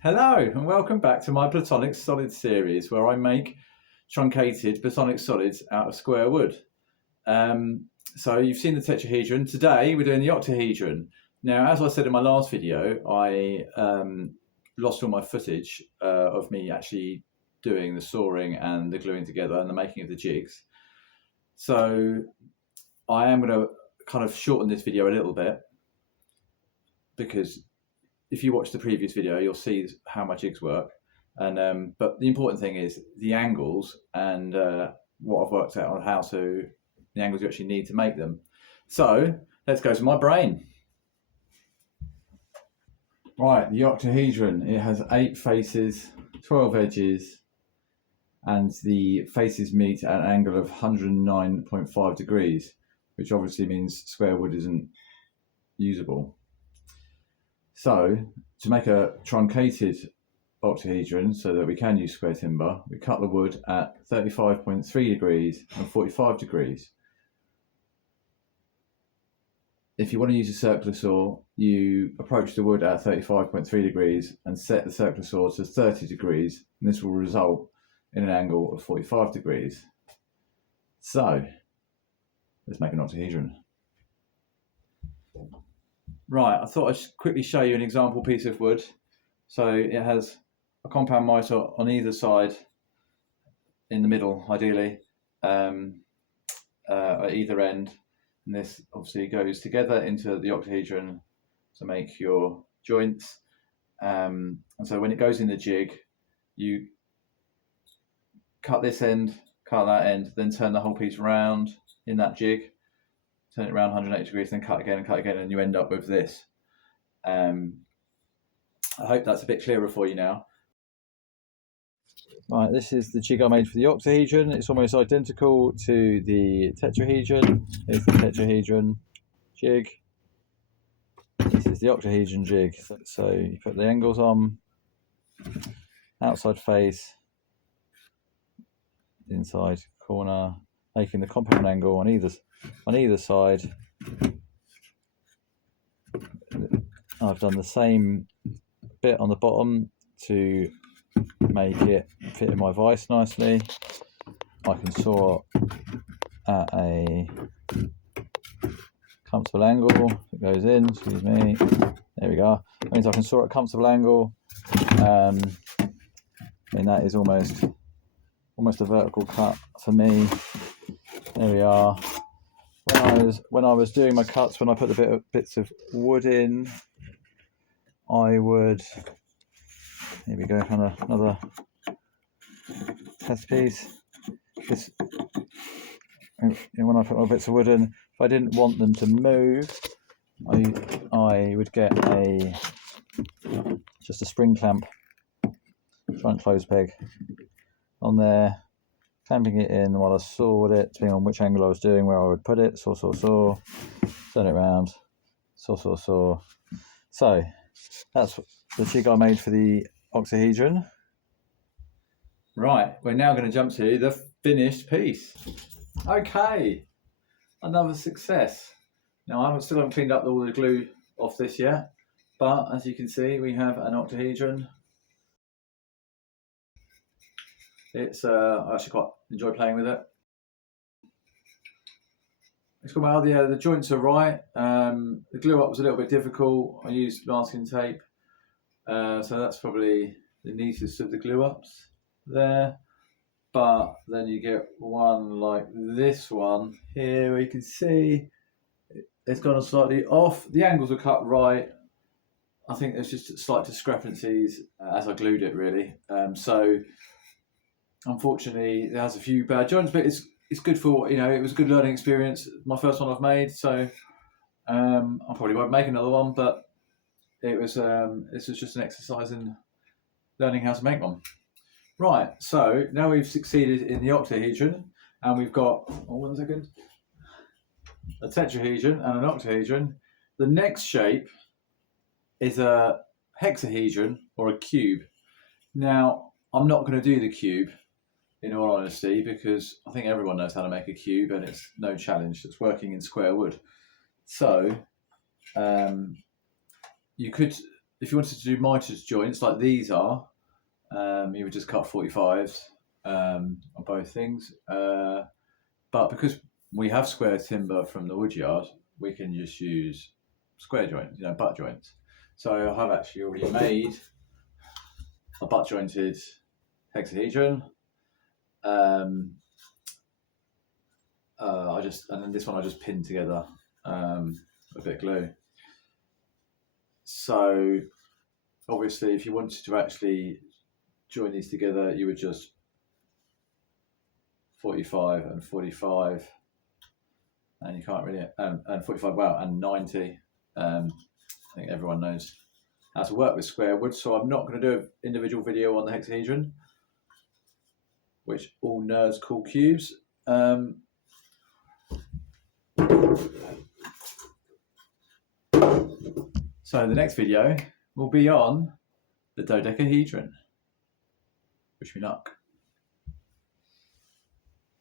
Hello and welcome back to my platonic solids series where I make truncated platonic solids out of square wood. So you've seen the tetrahedron. Today we're doing the octahedron. Now, as I said in my last video, I lost all my footage of me actually doing the sawing and the gluing together and the making of the jigs. So I am going to kind of shorten this video a little bit because if you watch the previous video, you'll see how my jigs work. And but the important thing is the angles and what I've worked out on the angles you actually need to make them. So let's go to my brain. Right, the octahedron, it has 8 faces, 12 edges, and the faces meet at an angle of 109.5 degrees, which obviously means square wood isn't usable. So to make a truncated octahedron so that we can use square timber, we cut the wood at 35.3 degrees and 45 degrees. If you want to use a circular saw, you approach the wood at 35.3 degrees and set the circular saw to 30 degrees, and this will result in an angle of 45 degrees. So let's make an octahedron. Right, I thought I'd quickly show you an example piece of wood. So it has a compound miter on either side, in the middle ideally, at either end. And this obviously goes together into the octahedron to make your joints. And so when it goes in the jig, you cut this end, cut that end, then turn the whole piece round in that jig. Turn it around 180 degrees, then cut again, and you end up with this. I hope that's a bit clearer for you now. Right, this is the jig I made for the octahedron. It's almost identical to the tetrahedron. Here's the tetrahedron jig. This is the octahedron jig. So you put the angles on, outside face, inside corner, making the compound angle on either side. I've done the same bit on the bottom to make it fit in my vise nicely. I can saw at a comfortable angle. It goes in, excuse me. There we go. That means I can saw at a comfortable angle. And that is almost a vertical cut for me. There we are. When I was doing my cuts, when I put the bits of wood in, I would, here we go, another test piece. When I put my bits of wood in, if I didn't want them to move, I would get just a spring clamp, front close peg on there, clamping it in while I sawed it, depending on which angle I was doing, where I would put it. Saw, turn it round, saw. So that's the jig I made for the octahedron. Right, we're now going to jump to the finished piece. Okay, another success. Now I still haven't cleaned up all the glue off this yet, but as you can see, we have an octahedron. It's I actually quite enjoy playing with it. It's gone well. The joints are right. The glue up was a little bit difficult. I used masking tape, so that's probably the neatest of the glue ups there. But then you get one like this one here, where you can see it's gone slightly off. The angles are cut right. I think there's just slight discrepancies as I glued it, really. So unfortunately, it has a few bad joints, but it's good for, it was a good learning experience. My first one I've made, so I probably won't make another one, but this was just an exercise in learning how to make one. Right, so now we've succeeded in the octahedron, and we've got, a tetrahedron and an octahedron. The next shape is a hexahedron or a cube. Now, I'm not going to do the cube, in all honesty, because I think everyone knows how to make a cube and it's no challenge. It's working in square wood. So you could if you wanted to do mitred joints like these are, you would just cut 45s on both things. But because we have square timber from the woodyard, we can just use square joints, butt joints. So I have actually already made a butt jointed hexahedron. And then this one I just pinned together a bit of glue. So obviously, if you wanted to actually join these together, you would just 45 and 45, and you can't really and 45, wow, and 90. I think everyone knows how to work with square wood, so I'm not going to do an individual video on the hexahedron, which all nerds call cubes. So the next video will be on the dodecahedron. Wish me luck.